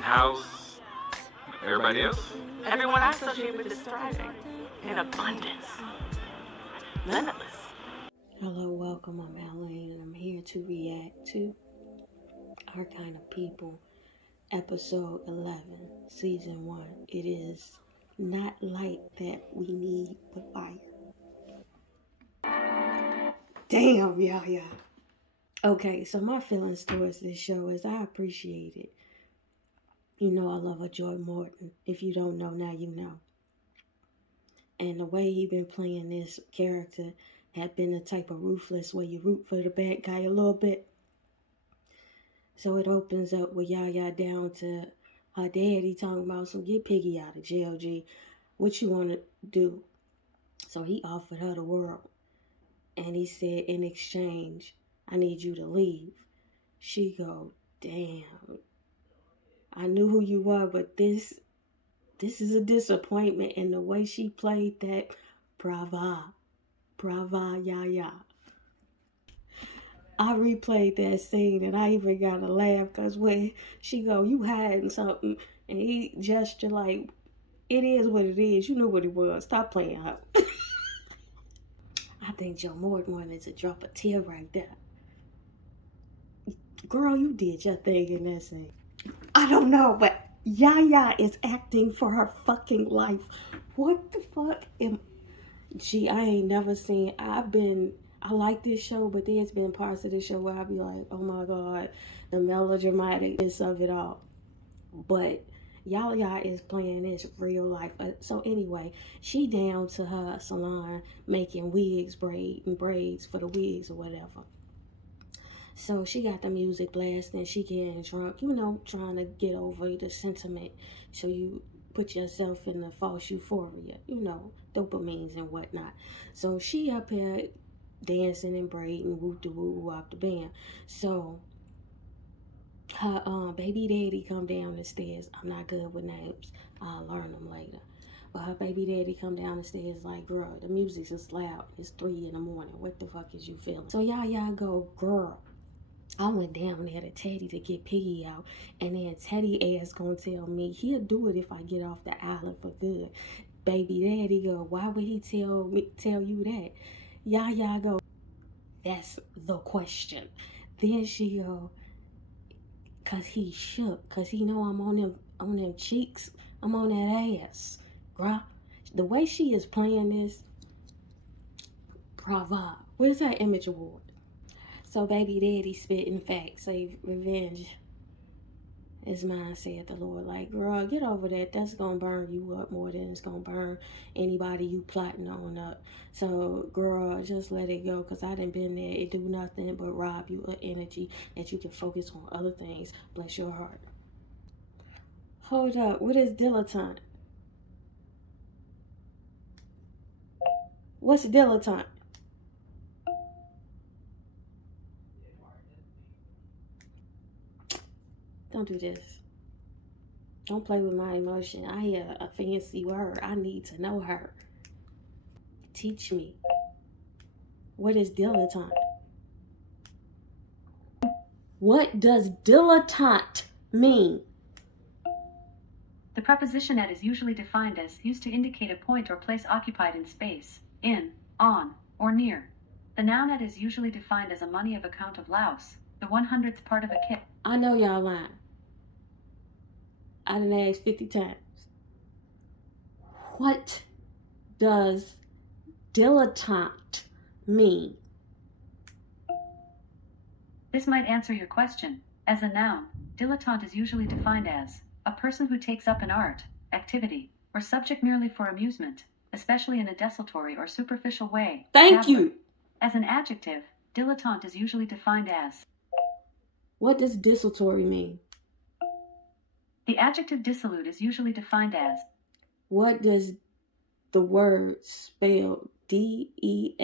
How's everybody else? Everyone I associate with is thriving in abundance. Limitless. Hello, welcome. I'm Elaine, and I'm here to react to Our Kind of People, episode 11, season 1. It is not light that we need, but fire. Damn, yeah. Okay, so my feelings towards this show is I appreciate it. You know I love a Joy Morton. If you don't know, now you know. And the way he been playing this character had been the type of ruthless where you root for the bad guy a little bit. So it opens up with Yaya down to her daddy talking about some get Piggy out of jail, G. What you want to do? So he offered her the world. And he said, in exchange, I need you to leave. She go, damn. I knew who you were, but this is a disappointment. And the way she played that, brava, Yaya. I replayed that scene and I even got a laugh because when she go, you hiding something, and he gestured like, it is what it is. You know what it was. Stop playing her. I think Joe Morton wanted to drop a tear right there. Girl, you did your thing in that scene. I don't know, but Yaya is acting for her fucking life. What the fuck Gee, I ain't never seen. I like this show, but there's been parts of this show where I be like, oh my God, the melodramaticness of it all. But Yaya is playing this real life. So anyway, she down to her salon making braids for the wigs or whatever. So she got the music blasting, she getting drunk, trying to get over the sentiment. So you put yourself in the false euphoria, dopamines and whatnot. So she up here dancing and braiding, woo de woo off the band. So her baby daddy come down the stairs. I'm not good with names. I'll learn them later. But her baby daddy come down the stairs like, girl, the music's is loud. It's 3 a.m. What the fuck is you feeling? So y'all go, girl, I went down there to Teddy to get Piggy out, and then Teddy ass gonna tell me he'll do it if I get off the island for good. Baby daddy go, why would he tell you that? Y'all go, that's the question. Then she go, cause he shook, cause he know I'm on them cheeks, I'm on that ass, girl. The way she is playing this, brava. Where's that Image Award? So baby daddy spitting facts, say revenge is mine, said the Lord. Like, girl, get over that. That's gonna burn you up more than it's gonna burn anybody you plotting on up. So, girl, just let it go, because I done been there. It do nothing but rob you of energy that you can focus on other things. Bless your heart. Hold up, what is dilettante? What's dilettante? Don't do this. Don't play with my emotion. I hear a fancy word. I need to know her. Teach me. What is dilettante? What does dilettante mean? The preposition at is usually defined as used to indicate a point or place occupied in space, in, on, or near. The noun at is usually defined as a money of account of louse, the 100th part of a kit. I know y'all lying. I done asked 50 times. What does dilettante mean? This might answer your question. As a noun, dilettante is usually defined as a person who takes up an art, activity, or subject merely for amusement, especially in a desultory or superficial way. Thank you. As an adjective, dilettante is usually defined as. What does desultory mean? The adjective dissolute is usually defined as. What does the word spelled DESULTORY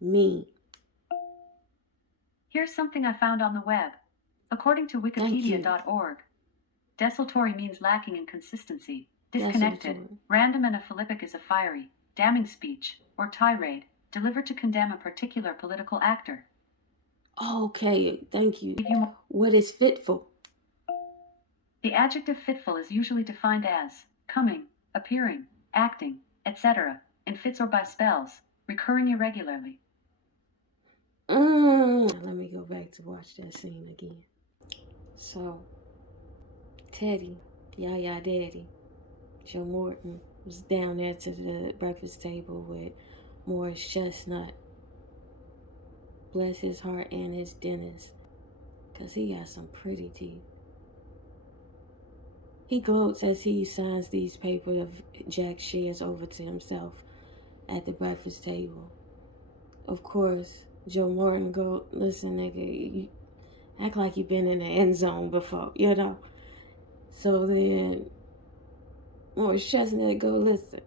mean? Here's something I found on the web. According to wikipedia.org, desultory means lacking in consistency, disconnected, Desultory. random, and a philippic is a fiery, damning speech, or tirade, delivered to condemn a particular political actor. Okay, thank you. Give you more. What is fitful? The adjective fitful is usually defined as coming, appearing, acting, etc., in fits or by spells, recurring irregularly. Let me go back to watch that scene again. So, Teddy, Yaya Daddy, Joe Morton, was down there to the breakfast table with Morris Chestnut. Bless his heart and his dentist, 'cause he got some pretty teeth. He gloats as he signs these papers of Jack shares over to himself at the breakfast table. Of course, Joe Morton go, listen, nigga, you act like you've been in the end zone before, you know? So then Morris Chestnut go, listen,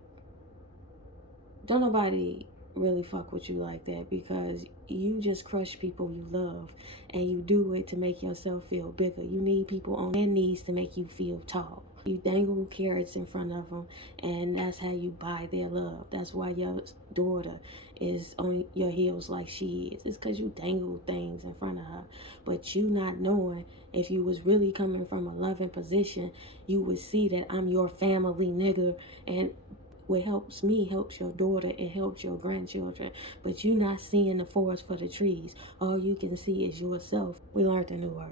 don't nobody really fuck with you like that because you just crush people you love and you do it to make yourself feel bigger. You need people on their knees to make you feel tall. You dangle carrots in front of them and that's how you buy their love. That's why your daughter is on your heels like she is. It's because you dangle things in front of her. But you not knowing if you was really coming from a loving position, you would see that I'm your family nigga and what helps me helps your daughter, it helps your grandchildren. But you not seeing the forest for the trees. All you can see is yourself. We learned a new word.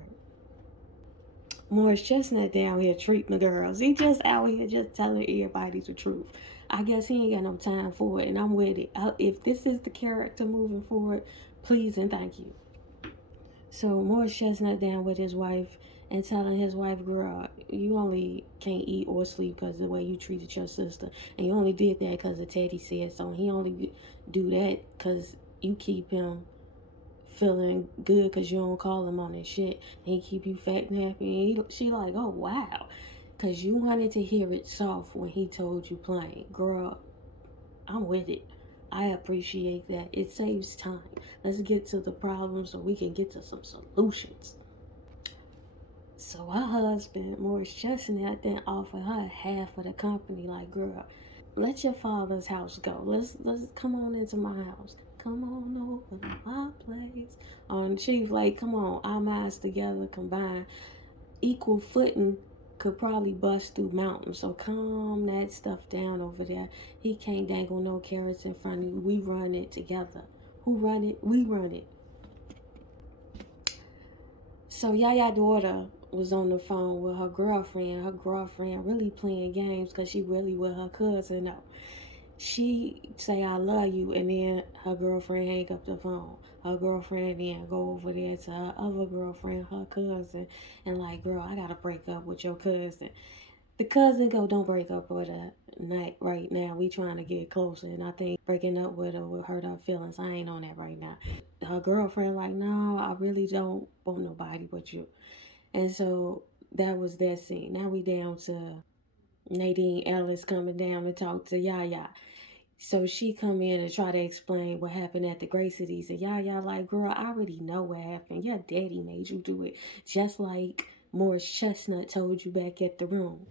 Morris Chestnut down here treating the girls. He just out here just telling everybody the truth. I guess he ain't got no time for it, and I'm with it. If this is the character moving forward, please and thank you. So Morris Chestnut down with his wife and telling his wife, girl, you only can't eat or sleep because of the way you treated your sister. And you only did that because of Teddy said so. He only do that because you keep him feeling good because you don't call him on his shit. And he keep you fat and happy. And she like, oh, wow. Because you wanted to hear it soft when he told you plain. Girl, I'm with it. I appreciate that. It saves time. Let's get to the problem so we can get to some solutions. So her husband, Morris Chestnut, then offered her half of the company. Like, girl, let your father's house go. Let's come on into my house. Come on over to my place. And she's like, come on, our minds together combined, equal footing could probably bust through mountains. So calm that stuff down over there. He can't dangle no carrots in front of you. We run it together. Who run it? We run it. So Yaya daughter was on the phone with her girlfriend. Her girlfriend really playing games because she really with her cousin though. She say I love you and then her girlfriend hang up the phone. Her girlfriend then go over there to her other girlfriend, her cousin, and like, girl, I gotta break up with your cousin. The cousin go, don't break up with her night right now. We trying to get closer, and I think breaking up with her will hurt her feelings. I ain't on that right now. Her girlfriend like, no, I really don't want nobody but you. And so that was that scene. Now we down to Nadine Ellis coming down to talk to Yaya. So she come in and try to explain what happened at the Gracities. And Yaya like, girl, I already know what happened. Your daddy made you do it. Just like Morris Chestnut told you back at the room.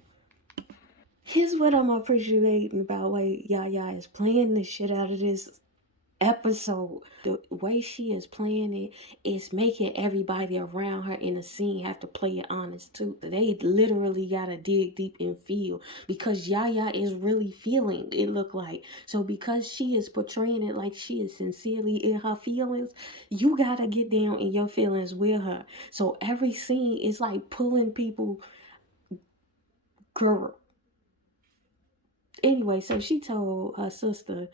Here's what I'm appreciating about why Yaya is playing the shit out of this episode. The way she is playing it is making everybody around her in the scene have to play it honest too. They literally gotta dig deep and feel because Yaya is really feeling it look like. So because she is portraying it like she is sincerely in her feelings, you gotta get down in your feelings with her. So every scene is like pulling people, girl. Anyway, so she told her sister,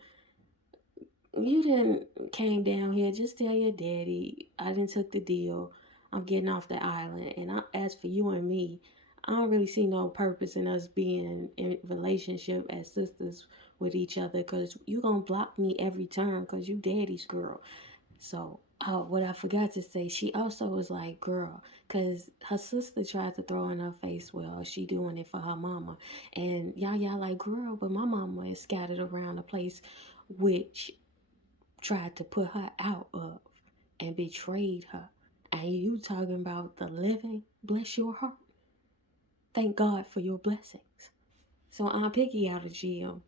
you didn't came down here, just tell your daddy I didn't took the deal. I'm getting off the island. And as for you and me, I don't really see no purpose in us being in relationship as sisters with each other because you gonna block me every time because you daddy's girl. So, oh, what I forgot to say, she also was like, girl, because her sister tried to throw in her face, well, she doing it for her mama. And y'all like, girl, but my mama is scattered around the place, which tried to put her out of and betrayed her. And you talking about the living, bless your heart. Thank God for your blessings. So Aunt Piggy out of jail.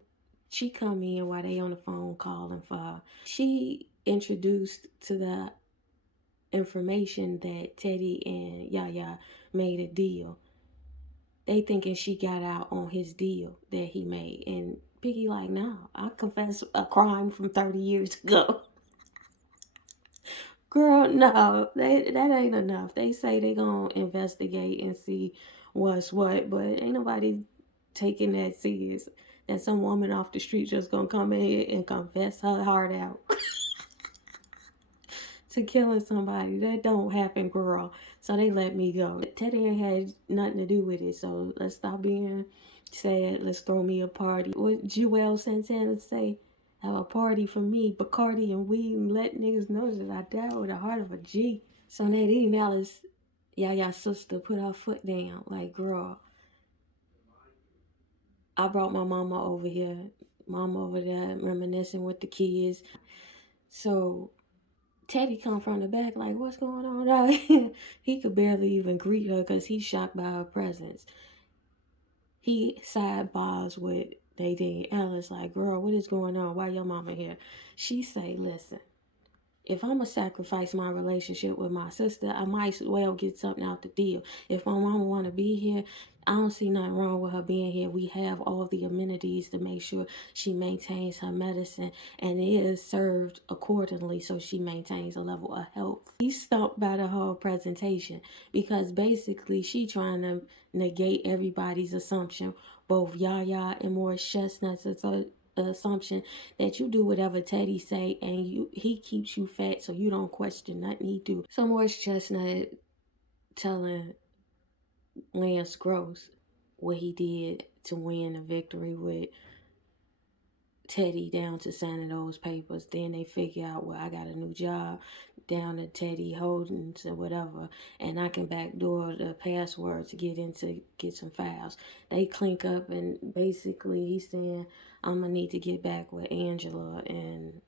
She come in while they on the phone calling for her. She introduced to the information that Teddy and Yaya made a deal. They thinking she got out on his deal that he made. And Piggy like, no, I confess a crime from 30 years ago. Girl, no, that ain't enough. They say they gonna investigate and see what's what, but ain't nobody taking that serious. That some woman off the street just gonna come in here and confess her heart out to killing somebody. That don't happen, girl. So they let me go. Teddy ain't had nothing to do with it, so let's stop being sad. Let's throw me a party. What Joel Santana say? Have a party for me, Bacardi and weed, and let niggas know that I died with the heart of a G. So Nadine Ellis, Yaya's sister, put her foot down. Like, girl, I brought my mama over here. Mama over there reminiscing with the kids. So Teddy come from the back like, what's going on out here? He could barely even greet her because he's shocked by her presence. He sidebars with Nadine Ellis like, girl, what is going on? Why your mama here? She say, listen, if I'm going to sacrifice my relationship with my sister, I might as well get something out the deal. If my mama want to be here, I don't see nothing wrong with her being here. We have all the amenities to make sure she maintains her medicine and is served accordingly so she maintains a level of health. He's stumped by the whole presentation because basically she trying to negate everybody's assumption, both Yaya and Morris Chestnut's assumption that you do whatever Teddy say and he keeps you fat so you don't question nothing he do. So Morris Chestnut telling Lance Gross what he did to win a victory with Teddy down to signing those papers. Then they figure out, well, I got a new job down at Teddy Holdings or whatever, and I can backdoor the password to get some files. They clink up and basically he's saying, I'm gonna need to get back with Angela and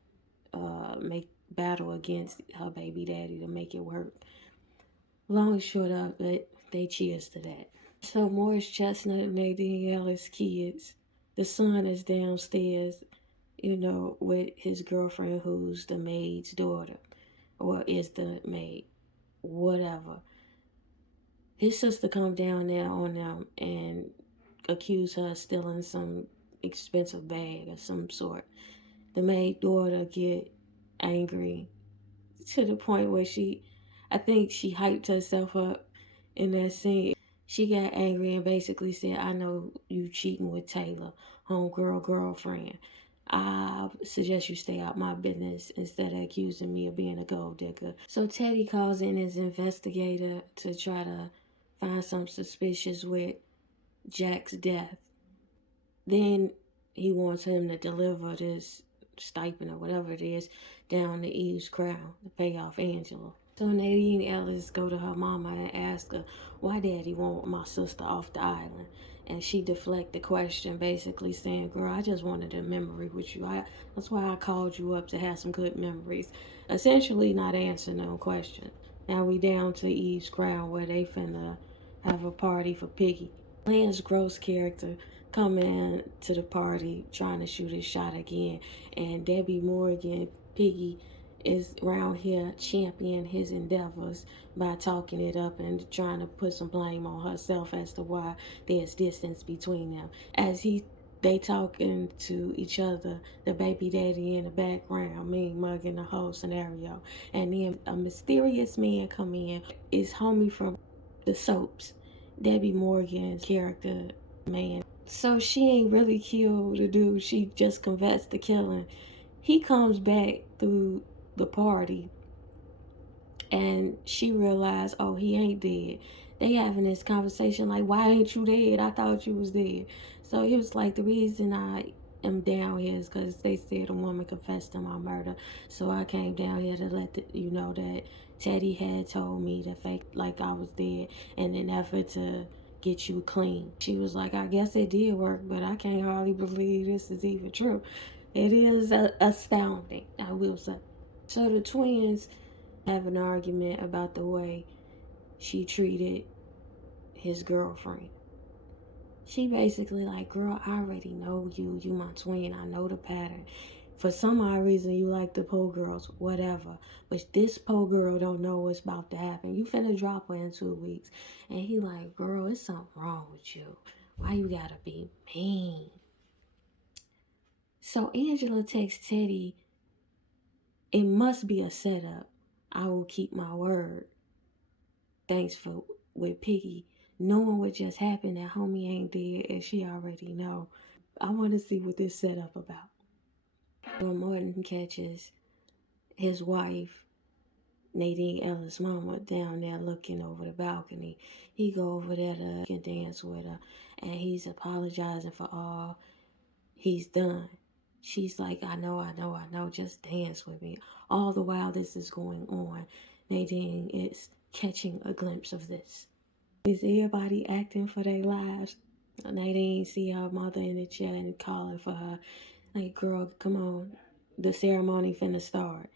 make battle against her baby daddy to make it work. Long and short of it, they cheers to that. So Morris Chestnut and Nadine Ellis kids, the son is downstairs, with his girlfriend who's the maid's daughter, or is the maid, whatever. His sister come down there on them and accuse her of stealing some expensive bag of some sort. The maid daughter get angry to the point where I think she hyped herself up in that scene. She got angry and basically said, I know you cheating with Taylor, homegirl, girlfriend. I suggest you stay out my business instead of accusing me of being a gold digger. So Teddy calls in his investigator to try to find something suspicious with Jack's death. Then he wants him to deliver this stipend or whatever it is down to Eve's crown to pay off Angela. So Nadine Ellis go to her mama and ask her, why daddy want my sister off the island? And she deflect the question, basically saying, girl, I just wanted a memory with you. That's why I called you up to have some good memories. Essentially not answering no question. Now we down to Eve's crown where they finna have a party for Piggy. Lance Gross character come in to the party trying to shoot his shot again. And Debbie Morgan, Piggy, is around here championing his endeavors by talking it up and trying to put some blame on herself as to why there's distance between them. As they talking to each other, the baby daddy in the background, mean mugging the whole scenario. And then a mysterious man come in, is homie from the soaps, Debbie Morgan's character, man. So she ain't really killed the dude, she just confessed to killing. He comes back through the party and she realized, oh, he ain't dead. They having this conversation like, why ain't you dead? I thought you was dead. So he was like, the reason I am down here is because they said a woman confessed to my murder. So I came down here to let you know that Teddy had told me to fake like I was dead in an effort to get you clean. She was like, I guess it did work, but I can't hardly believe this is even true. It is astounding, I will say. So the twins have an argument about the way she treated his girlfriend. She basically like, girl, I already know you. You my twin. I know the pattern. For some odd reason, you like the poor girls, whatever. But this poor girl don't know what's about to happen. You finna drop her in 2 weeks. And he like, girl, it's something wrong with you. Why you gotta be mean? So Angela texts Teddy, it must be a setup. I will keep my word. Thanks for with Piggy. Knowing what just happened, that homie ain't dead, and she already know. I want to see what this setup about. When Martin catches his wife, Nadine Ellis' mama, down there looking over the balcony, he go over there to dance with her, and he's apologizing for all he's done. She's like, I know, just dance with me. All the while this is going on, Nadine is catching a glimpse of this. Is everybody acting for their lives? Nadine see her mother in the chair and calling for her. Like, girl, come on. The ceremony finna start.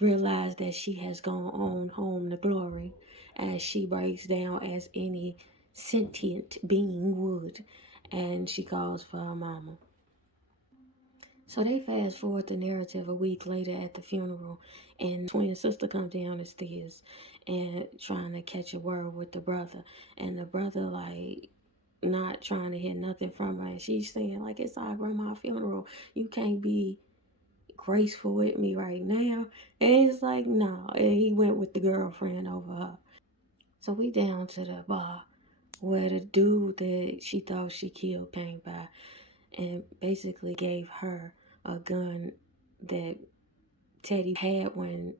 Realize that she has gone on home to glory as she breaks down as any sentient being would. And she calls for her mama. So they fast forward the narrative a week later at the funeral, and twin sister comes down the stairs and trying to catch a word with the brother, and the brother like not trying to hear nothing from her, and she's saying like, it's our grandma's funeral, you can't be graceful with me right now. And it's like, no, and he went with the girlfriend over her. So we down to the bar where the dude that she thought she killed came by and basically gave her a gun that Teddy had when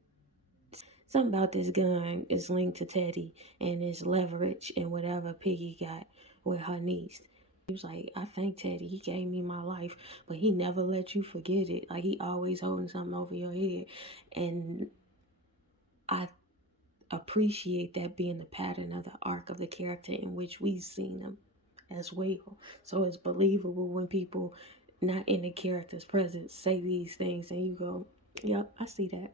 something about this gun is linked to Teddy and his leverage and whatever Piggy got with her niece. He was like, I thank Teddy, he gave me my life, but he never let you forget it. Like, he always holding something over your head. And I appreciate that being the pattern of the arc of the character in which we've seen him as well. So it's believable when people not in the character's presence say these things and you go, yep, I see that.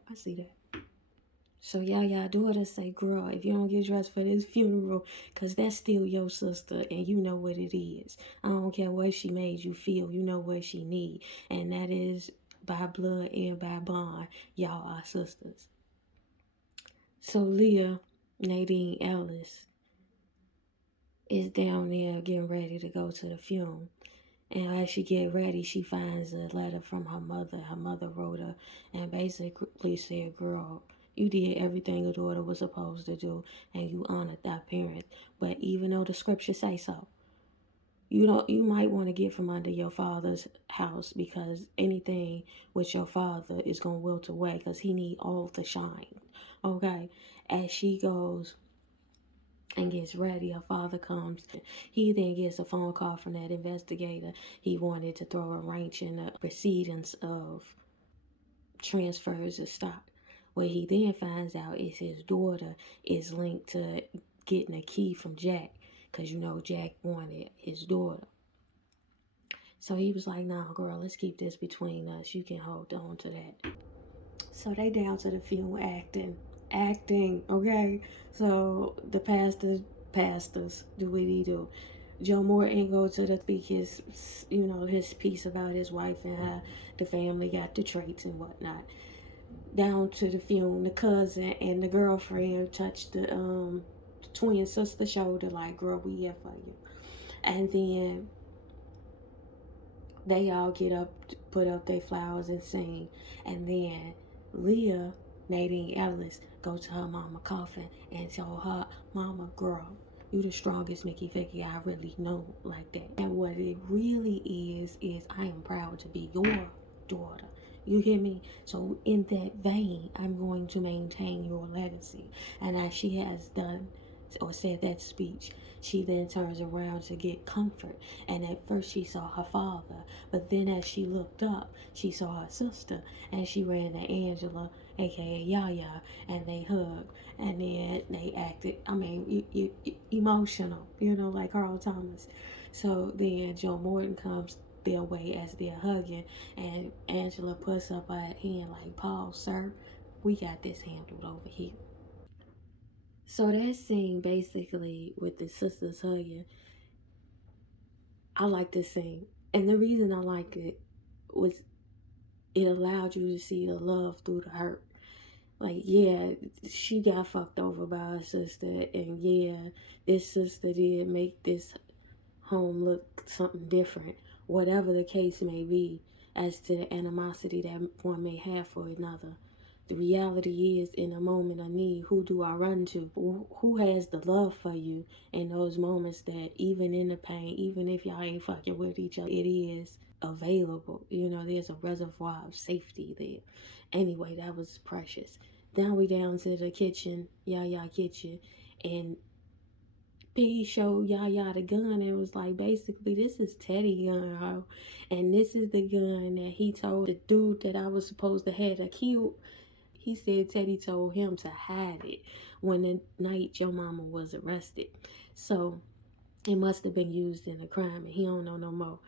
So y'all daughter say, girl, if you don't get dressed for this funeral, because that's still your sister and you know what it is. I don't care what she made you feel, you know what she need. And that is by blood and by bond, y'all are sisters. So Leah, Nadine Ellis, is down there getting ready to go to the funeral. And as she get ready, she finds a letter from her mother. Her mother wrote her and basically said, girl, you did everything a daughter was supposed to do and you honored thy parents. But even though the scriptures say so, you might want to get from under your father's house, because anything with your father is going to wilt away because he need all the shine. Okay? As she goes and gets ready, her father comes. He then gets a phone call from that investigator. He wanted to throw a wrench in the proceedings of transfers of stock. What he then finds out is his daughter is linked to getting a key from Jack, because Jack wanted his daughter. So he was like, nah, girl, let's keep this between us. You can hold on to that. So they down to the film acting, okay? So the pastors do what he do. Joe Morton go to the speak his piece about his wife and how the family got the traits and whatnot. Down to the film, the cousin and the girlfriend touched the twin sister shoulder like, girl, we here for you. And then they all get up, put up their flowers and sing. And then Leah, Nadine Ellis, go to her mama coffin and tell her, mama, girl, you the strongest Mickey Vicky I really know like that. And what it really is I am proud to be your daughter. You hear me? So in that vein, I'm going to maintain your legacy. And as she has done or said that speech, she then turns around to get comfort. And at first she saw her father, but then as she looked up, she saw her sister, and she ran to Angela, aka Yaya, and they hugged. And then they acted, emotional, like Carl Thomas. So then Joe Morton comes their way as they're hugging, and Angela puts up her hand like, pause, sir, we got this handled over here. So that scene basically with the sisters hugging, I like this scene. And the reason I like it was it allowed you to see the love through the hurt. Like, yeah, she got fucked over by her sister, and yeah, this sister did make this home look something different. Whatever the case may be, as to the animosity that one may have for another. The reality is, in a moment of need, who do I run to? Who has the love for you in those moments that even in the pain, even if y'all ain't fucking with each other, it is available. You know, there's a reservoir of safety there. Anyway, that was precious. Now we down to the kitchen, Yaya kitchen, and P showed Yaya the gun and was like, basically, this is Teddy gun, ho. And this is the gun that he told the dude that I was supposed to have to kill. He said Teddy told him to hide it when the night your mama was arrested. So it must have been used in a crime and he don't know no more.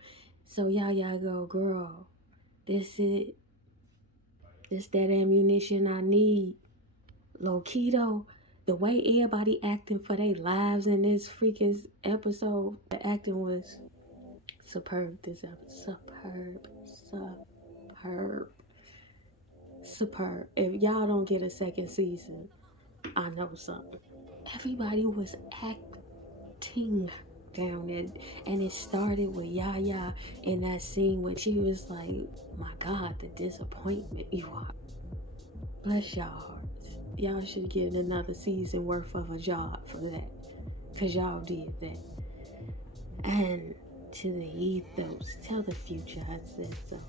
So Yaya go, girl, this it. This that ammunition I need. Low-key though, the way everybody acting for their lives in this freaking episode, the acting was superb this episode. Superb. If y'all don't get a second season, I know something. Everybody was acting down there, and it started with Yaya in that scene when she was like, my God, the disappointment you are. Bless y'all hearts. Y'all should get another season worth of a job for that, because y'all did that. And to the ethos, tell the future I said so.